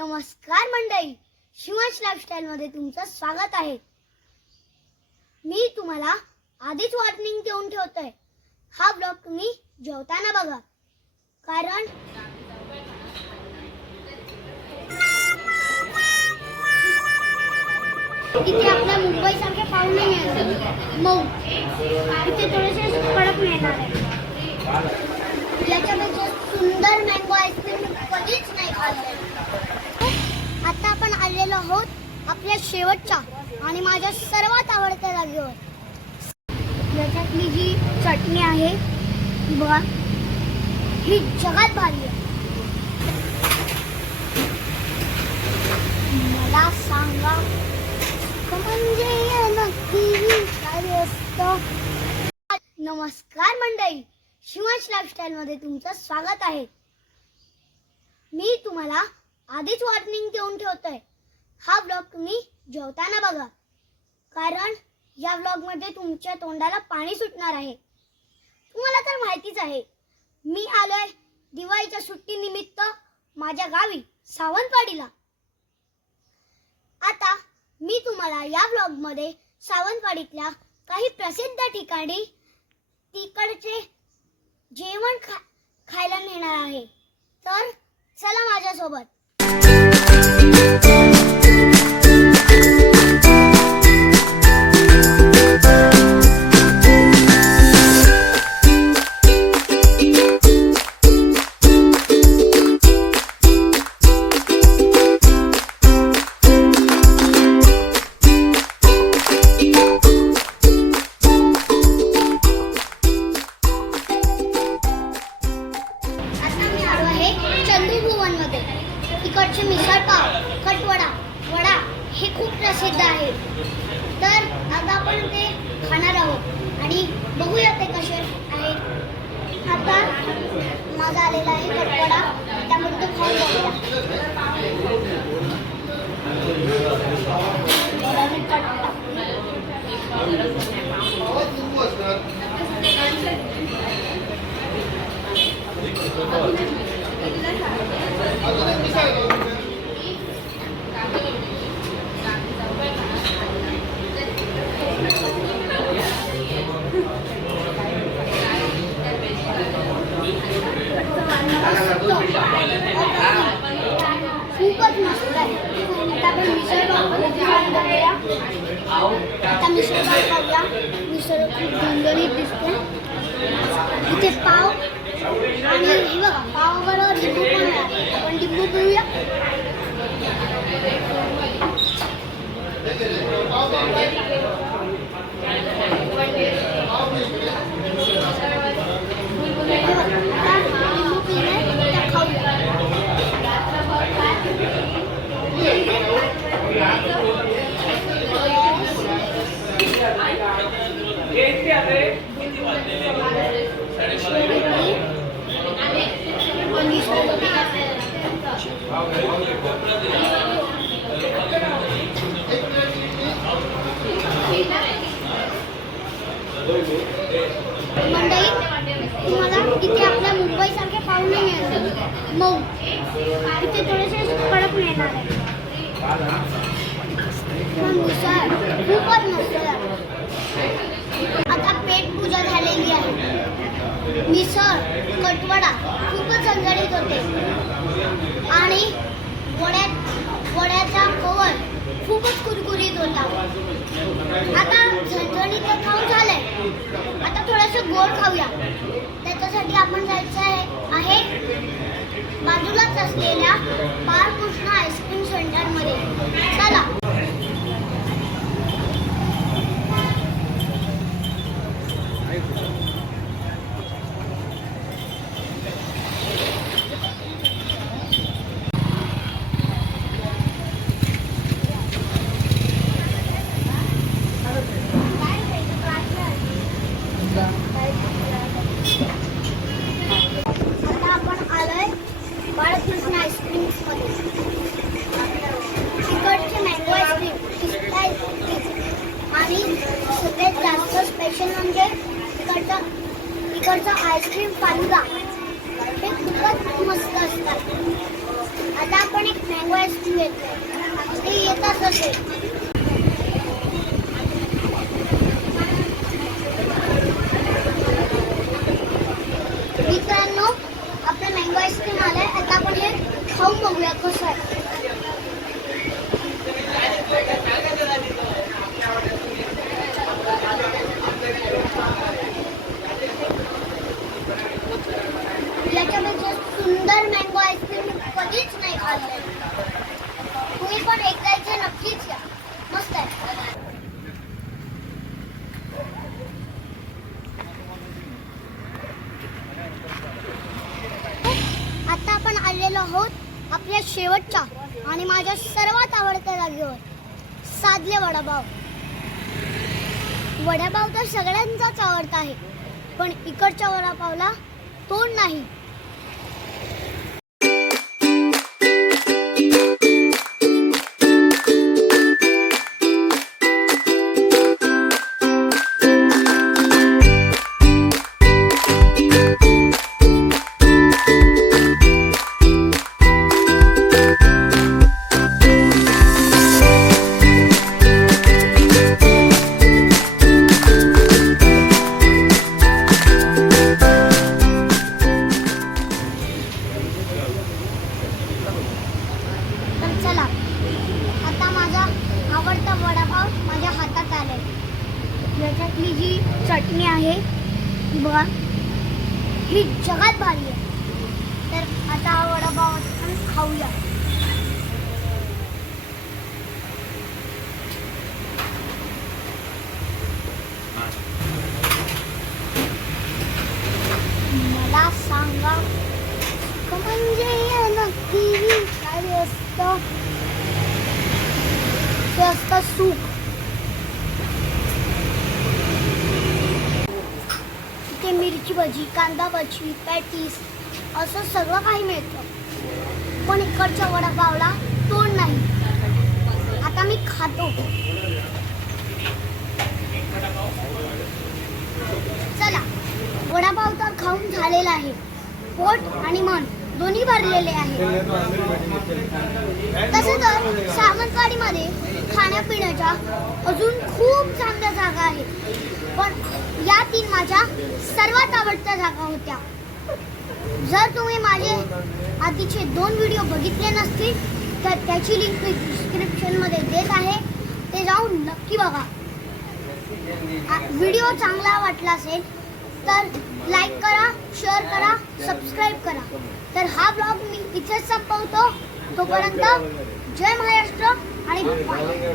नमस्कार मंडळी, शिवांश लाईफस्टाईल मध्ये तुमचं स्वागत आहे। मी तुम्हाला आधीच वॉर्निंग देऊन ठेवतोय, हा ब्लॉग तुम्ही जेवताना बघा, कारण इथे आपल्या मुंबई सारखे पाहुणे मिळतात, मग इथे थोडेसे कडक मिळणार आहे। याच्यापेक्षा सुंदर मँगो आईस्क्रीम कधीच नाही खाल्ले। आता आपण आलेलो आहोत आपल्या शेवटच्या आणि माझ्या सर्वात आवडत्या जागेवर। याच्यातली जी चटणी आहे बघा, ही जगात भारी आहे। मला सांगा म्हणजे नक्की काय असतं। नमस्कार मंडळी, शिवांश लाईफस्टाईल मध्ये तुमचं स्वागत आहे। मी तुम्हाला आधीच वॉर्निंग देऊन ठेवतोय, हा ब्लॉग तुम्ही जेवताना बघा, कारण या ब्लॉग मध्ये तुमच्या तोंडाला पाणी सुटणार आहे। तुम्हाला तर माहितीच आहे, मी आलोय दिवाळीच्या सुट्टीनिमित्त माझ्या गावी सावंतवाडीला। आता मी तुम्हाला या ब्लॉग मध्ये सावंतवाडीतल्या काही प्रसिद्ध ठिकाणी तिकडचे जेवण खायला नेणार आहे, तर चला माझ्यासोबत। इकडचे मिसळ पाव, कटवडा, वडा हे खूप प्रसिद्ध आहे, तर आता आपण ते खाणार आहोत आणि बघूया ते कसे आहेत। आता माझा आलेला आहे कटवडा, त्यामुळे तो खाऊन खूपच मस्त आहे। आता आपण मिसळ पाव खाऊया। आता मिसळ पाव खाऊया। मिसळ खूप झणझणीत दिसते। इथे पाव आणि हे बघा, पावाबरोबर लिंबू पण आहे, आपण लिंबू पिऊया। मंडळी, तुम्हाला इथे आपल्या मुंबई सारखे पाहुणे मिळतात, मग इथे थोडेसे कडक मिळणार आहे। मिसळ खूपच मस्त आहे। आता पेट पूजा झालेली आहे। मिसळ, कटवडा खूपच झणझणीत होते आणि वड्याचा कवर खूपच कुरकुरीत होता। आता झणझणीत खाऊन झालंय, आता थोडंसं गोड खाऊया। त्याच्यासाठी आपण जायचं आहे बाजूलाच असलेल्या बाळकृष्ण आईस्क्रीम सेंटरमध्ये। चला। आता आपण आलोय बाळकृष्ण आईस्क्रीम्स मध्ये। इकडचे मँगो आईस्क्रीम आणि सगळ्यात जास्त स्पेशल म्हणजे इकडचं आईस्क्रीम फालुदा हे खूपच मस्त असतात। आता आपण एक मँगो आईस्क्रीम घेतलं ते येतात असे. मित्रांनो, आपलं मँगो आईस्क्रीम आलंय. आता आपण हे खाऊन बघूया कसं आहे. याच्यापेक्षा सुंदर मँगो आईस्क्रीम कधीच नाही खाल्लंय. तुम्ही पण एकदा इथे नक्कीच या, मस्त आहे. आता आपण आलेलो आहोत आपल्या शेवटच्या आणि माझ्या सर्वात आवडत्या जागेवर, सादले वडापाव. वडापाव तर सगळ्यांचाच आवडता आहे, पण इकडच्या वडापावला तोड नाही. तर चला, आता माझा आवडता वडापाव माझ्या हातात आलाय. याच्यातली जी चटणी आहे ती बघा, ही जगात भारी आहे. तर आता हा वडापाव आपण खाऊया. मला सांगा म्हणजे नक्की काय असतं. ते असतं सूप. इथे मिरची भजी, कांदा भजी, पॅटीस असं सगळं काही मिळतं, पण इकडच्या वडापावला तोड नाही. आता मी खातो. चला, वडापाव तर खाऊन झालेला आहे. पोट आणि मन दोन्ही भरलेले आहे. तसे तर सावंतवाडीमध्ये खाण्यापिण्याच्या अजून खूप चांगल्या जागा आहेत, पण या 3 माझ्या सर्वात आवडत्या जागा होत्या. जर तुम्ही माझे आधीचे 2 व्हिडिओ बघितले नसतील तर त्याची लिंक मी डिस्क्रिप्शनमध्ये देत आहे, ते जाऊन नक्की बघा. व्हिडिओ चांगला वाटला असेल तर लाईक करा, शेअर करा, सबस्क्राईब करा. तर हा ब्लॉग मी इथेच संपवतो. तोपर्यंत जय महाराष्ट्र आणि बाय.